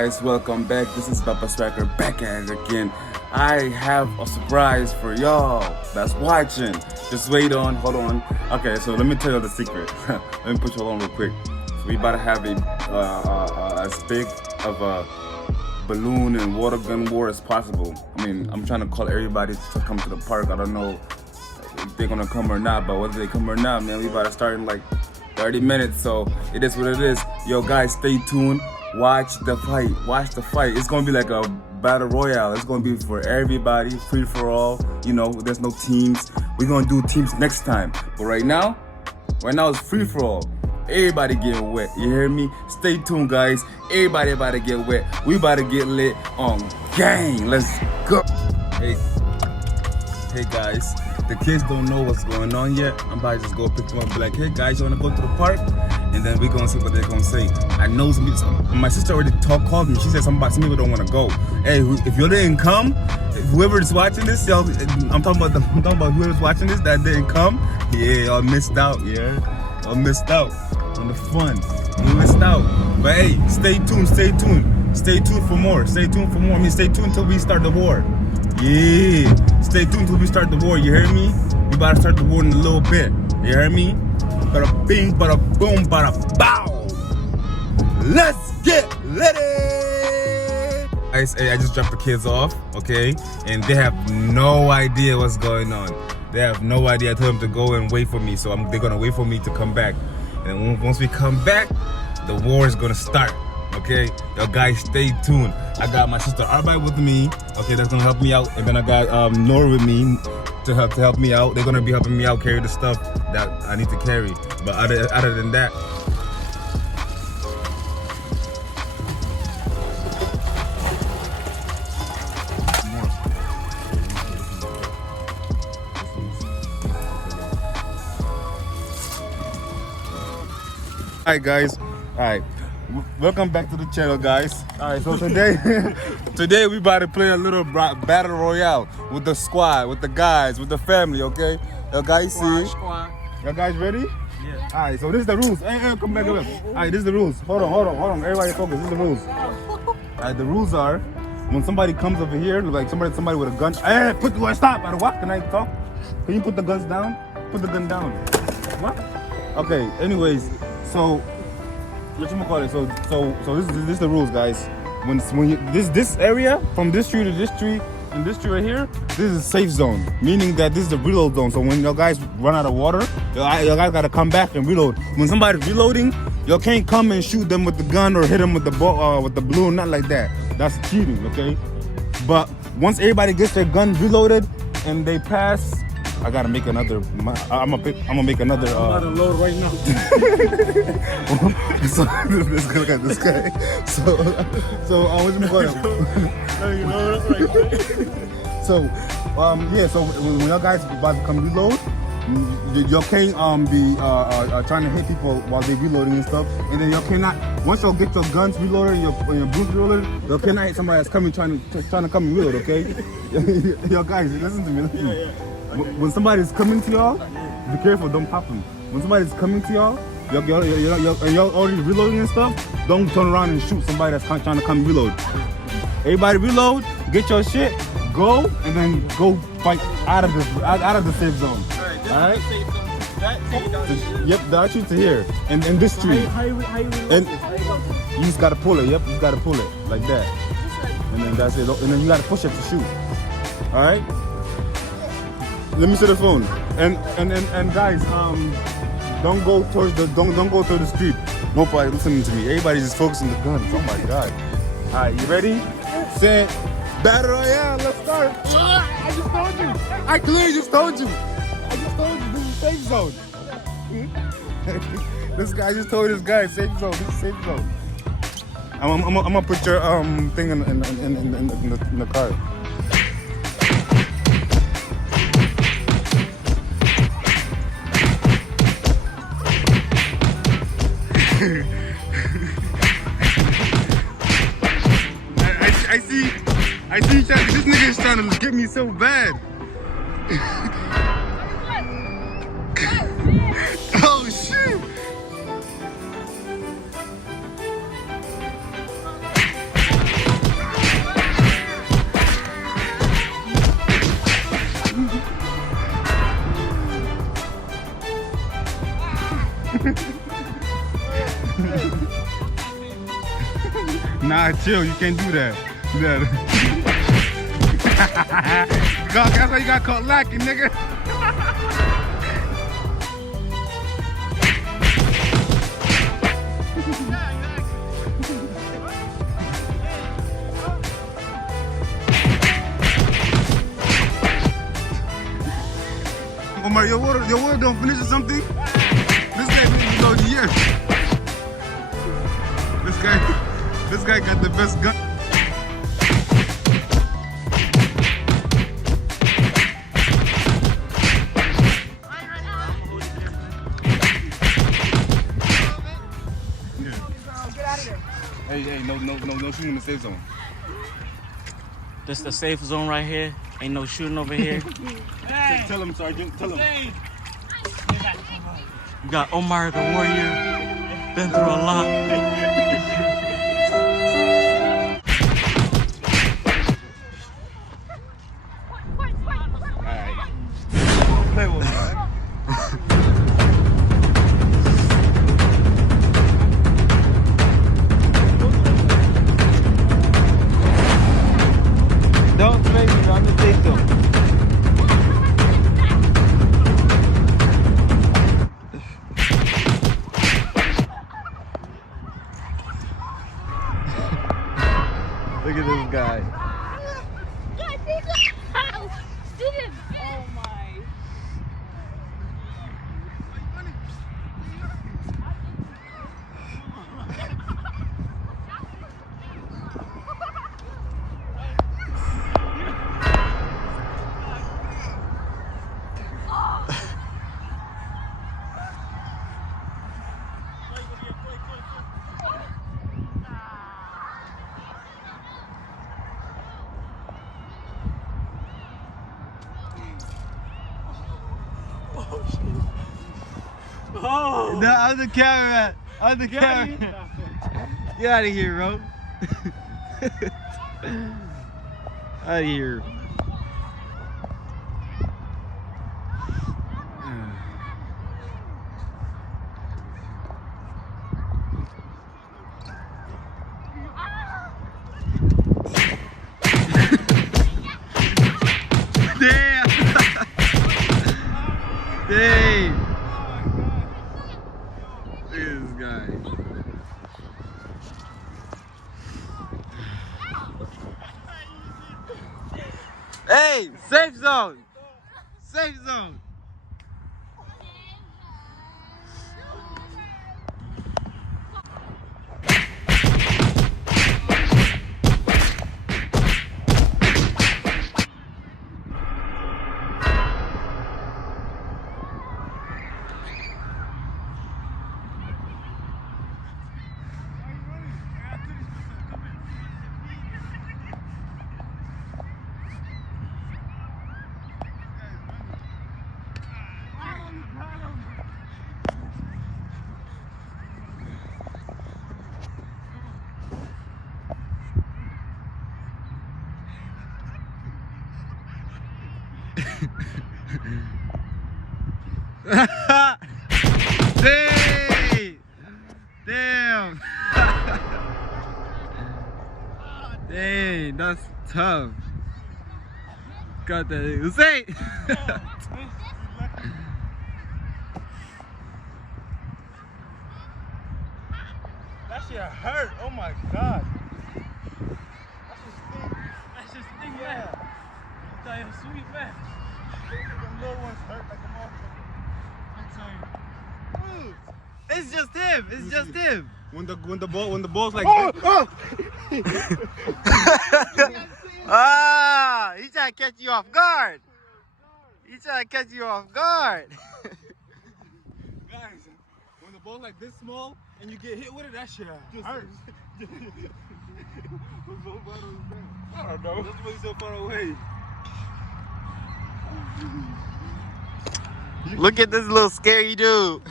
guys, welcome back. This is Papa Striker back at it again. I have a surprise for y'all that's watching. Just hold on. Okay, so let me tell you the secret. Let me put you on real quick. So we about to have as big of a balloon and water gun war as possible. I mean, I'm trying to call everybody to come to the park. I don't know if they're gonna come or not, but whether they come or not, man, we about to start in like 30 minutes, so it is what it is. Yo guys, stay tuned. Watch the fight. It's gonna be like a battle royale. It's gonna be for everybody, free for all. You know, there's no teams. We're gonna do teams next time. But right now it's free for all. Everybody getting wet. You hear me? Stay tuned, guys. Everybody about to get wet. We about to get lit on gang. Let's go. Hey guys. The kids don't know what's going on yet. I'm about to just go pick them up and be like, hey guys, you wanna go to the park? And then we're gonna see what they're gonna say. I know my sister already called me. She said some people don't wanna go. Hey, if you didn't come, whoever is watching this, y'all, I'm talking about whoever's watching this that didn't come. Yeah, y'all missed out, yeah? Y'all missed out on the fun. You missed out. But hey, stay tuned. Stay tuned for more. Stay tuned until we start the war. Yeah, stay tuned till we start the war, you hear me? We about to start the war in a little bit, you hear me? Bada bing, bada boom, bada bow! Let's get ready! I just dropped the kids off, okay? And they have no idea what's going on. They have no idea. I told them to go and wait for me, so they're gonna wait for me to come back. And once we come back, the war is gonna start. Okay, y'all guys, stay tuned. I got my sister Arbite with me. Okay, that's gonna help me out, and then I got Nora with me to help me out. They're gonna be helping me out carry the stuff that I need to carry. But other than that, all right, guys. All right. Welcome back to the channel, guys. Alright, so today we about to play a little battle royale with the squad, with the guys, with the family, okay? Y'all guys see? Y'all guys ready? Yeah. Alright, so this is the rules. Hey, come back. Alright, this is the rules. Hold on. Everybody focus. This is the rules. Alright, the rules are when somebody comes over here, like somebody with a gun. Hey, stop. What? Can I talk? Can you put the guns down? Put the gun down. What? Okay, anyways, so So this is the rules, guys. When this area from this tree to this tree and this tree right here, this is a safe zone, meaning that this is the reload zone. So when your guys run out of water, your guys gotta come back and reload. When somebody's reloading, you can't come and shoot them with the gun or hit them with the ball, with the balloon, not like that. That's cheating, okay? But once everybody gets their gun reloaded and they pass, I gotta make another. I'm gonna make another. I'm about to load right now. So look at this guy. So what's my going? So yeah. So when y'all guys about to come reload, y'all can't be trying to hit people while they reloading and stuff. And then y'all cannot. Once y'all get your guns reloaded, your boots reloaded, y'all cannot hit somebody that's trying to come and reload. Okay? Y'all guys, listen to me. Yeah. When somebody's coming to y'all, be careful, don't pop them. When somebody's coming to y'all, y'all already reloading and stuff, don't turn around and shoot somebody that's trying to come reload. Everybody reload, get your shit, go, and then go fight out of the safe zone. Alright? Yep, that shoot to here. And this tree. And you just gotta pull it, yep, you gotta pull it. Like that. And then that's it. And then you gotta push it to shoot. Alright? Let me see the phone. And guys, don't go towards the street. Nobody listening to me. Everybody's just focusing on the guns. Oh my god. Alright, you ready? Set. Battle Royale, let's start. I just told you. I clearly just told you. This is safe zone. This guy just told this guy safe zone. This is safe zone. I'm gonna put your thing in the car. I see this nigga is trying to get me so bad. Oh shit! Nah, chill. You can't do that. That's why you got caught lacking, nigga. Omar, your water don't finish or something? This guy made me know the year. This guy got the best gun. Hey, no shooting in the safe zone. This the safe zone right here. Ain't no shooting over here. Hey. Tell him, Sergeant. Tell him. You got Omar the warrior. Been through a lot. Alright. Play with me, man. Don't play me, I'm the victim. Look at this guy. Oh my. Oh. No, I'm the cameraman. I'm the cameraman. Get out of here, bro. Out of here. Damn. Damn. Look at this guy. Hey, safe zone. Safe zone. Dang! Damn! Dang, that's tough. Got that. Usain! That shit hurt. Oh my god. That's just thing, man. You thought you was sweet, man. Them little ones hurt like a motherfucker. It's just him. It's just him. When the ball's like Ah, he's trying to catch you off guard. He's trying to catch you off guard. guys, when the ball's like this small and you get hit with it, that shit hurts. I don't know. That's why he's so far away. Look at this little scary dude.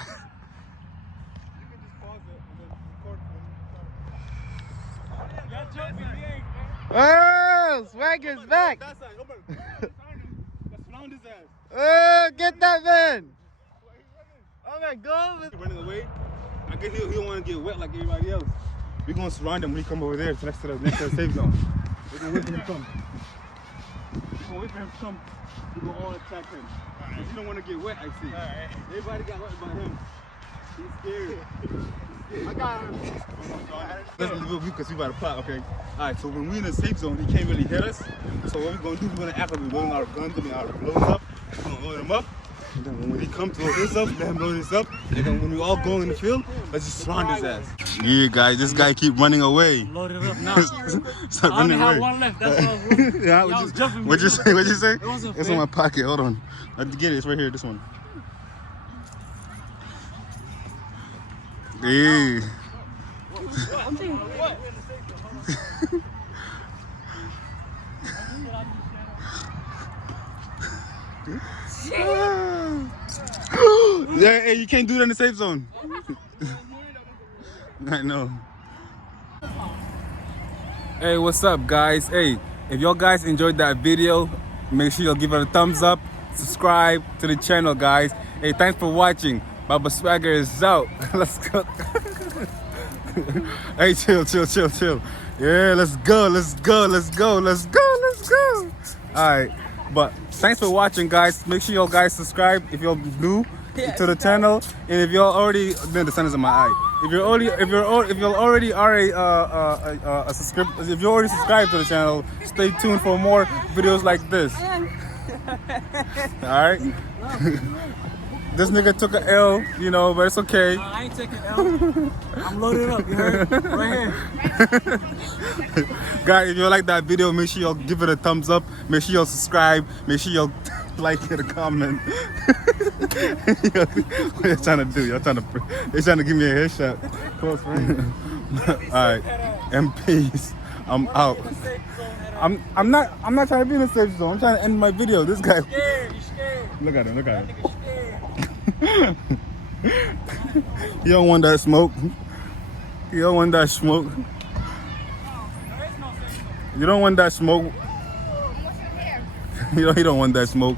Oh, Swagger's back. That side, over. Let's round his ass. Oh, get that man. Over. right, go over. Running away. I guess he don't want to get wet like everybody else. We're gonna surround him when he come over there next to the safe zone. We're gonna wait for him to come. We're gonna wait for him to come. We're gonna all attack him. Right. He don't want to get wet, I see. Alright. Everybody got wet by him. He's scared. I got him. Let's do because we about to plot, okay? Alright, so when we're in the safe zone, he can't really hit us. So what we're gonna do, we're gonna act like we're loading our guns, our loads up. We're gonna load them up. And then when he comes to load this up, let him load this up. And then when we all go in the field, let's just surround his ass. Yeah, guys, this guy keep running away. Load it up now. Stop I only running have away. one left. That's what I was running. Yeah, Y'all was jumping me. what'd you say? What'd you say? It wasn't It's fair. in my pocket. Hold on. Let's get it. It's right here. This one. Hey. Yeah, hey, you can't do that in the safe zone. I know. Hey, what's up, guys? Hey, if y'all guys enjoyed that video, make sure you'll give it a thumbs up, subscribe to the channel, guys. Hey, thanks for watching. Baba Swagger is out. Let's go. Hey, chill. Yeah, let's go. All right, but thanks for watching, guys. Make sure y'all guys subscribe if you're new to the channel, and if y'all already, then the sun is in my eye. If you already are a subscriber, if you already subscribed to the channel, stay tuned for more videos like this. All right. This nigga took an L, you know, but it's okay. I ain't taking L. I'm loaded up, you heard? Right here. Guys, if you like that video, make sure y'all give it a thumbs up. Make sure y'all subscribe. Make sure y'all like it, a comment. What are you trying to do? They're trying to give me a headshot. Close friend. Alright. And peace. I'm out. I'm not trying to be in a safe zone. I'm trying to end my video. This guy. You're scared. Look at him. Nigga scared. You don't want that smoke. You don't want that smoke. You don't want that smoke. You don't want that smoke.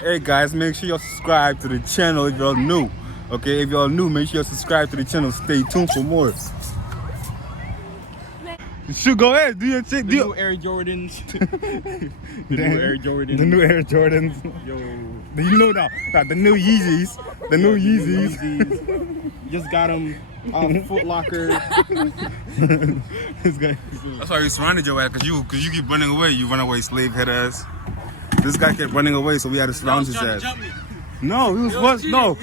Hey guys, make sure y'all subscribe to the channel if y'all new. Okay, if y'all new, make sure y'all subscribe to the channel. Stay tuned for more. Shoot, go ahead. Do your shit. New Air Jordans. New Air Jordans. The new Air Jordans. Yo. Do you know that? The new Yeezys. The new Yeezys. Just got them Foot Locker. This guy. That's why we surrounded your ass, cause you keep running away. You run away, slave head ass. This guy kept running away, so we had to surround his ass. No, he was no.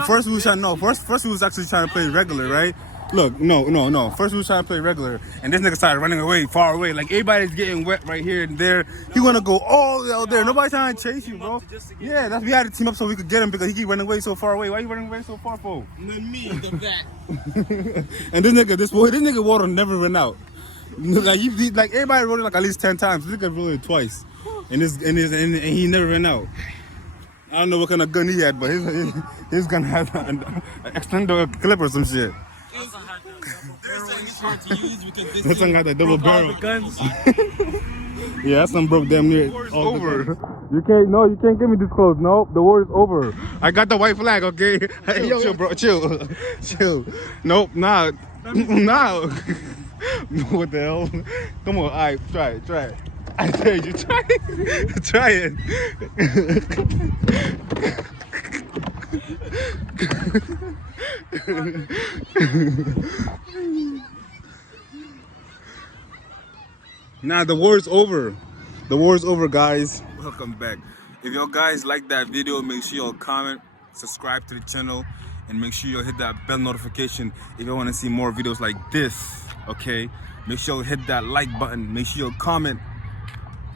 First we was trying. First we was actually trying to play regular, right? Look, no. First we was trying to play regular, and this nigga started running away, far away. Like everybody's getting wet right here and there. He wanna go all the way out there. Nobody trying to chase you, bro. Yeah, we had to team up so we could get him because he keep running away so far away. Why you running away so far, for? Me, the back. And this nigga water never ran out. Like everybody wrote it like at least 10 times. This nigga wrote it twice, and he never ran out. I don't know what kind of gun he had, but his gun had an extender clip or some shit. This one got that double barrel. Guns. Yeah, that one broke damn near. War is over. You can't get me this close. No, the war is over. I got the white flag, okay? Hey, chill, bro, chill. Nope, nah. What the hell? Come on, alright, try it. I dare you, try it. Try it. Nah, the war is over. The war is over, guys. Welcome back. If y'all guys like that video, make sure y'all comment, subscribe to the channel, and make sure y'all hit that bell notification if you want to see more videos like this. Okay? Make sure you hit that like button. Make sure you comment.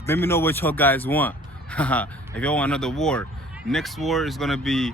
Let me know what y'all guys want. If y'all want another war, next war is gonna be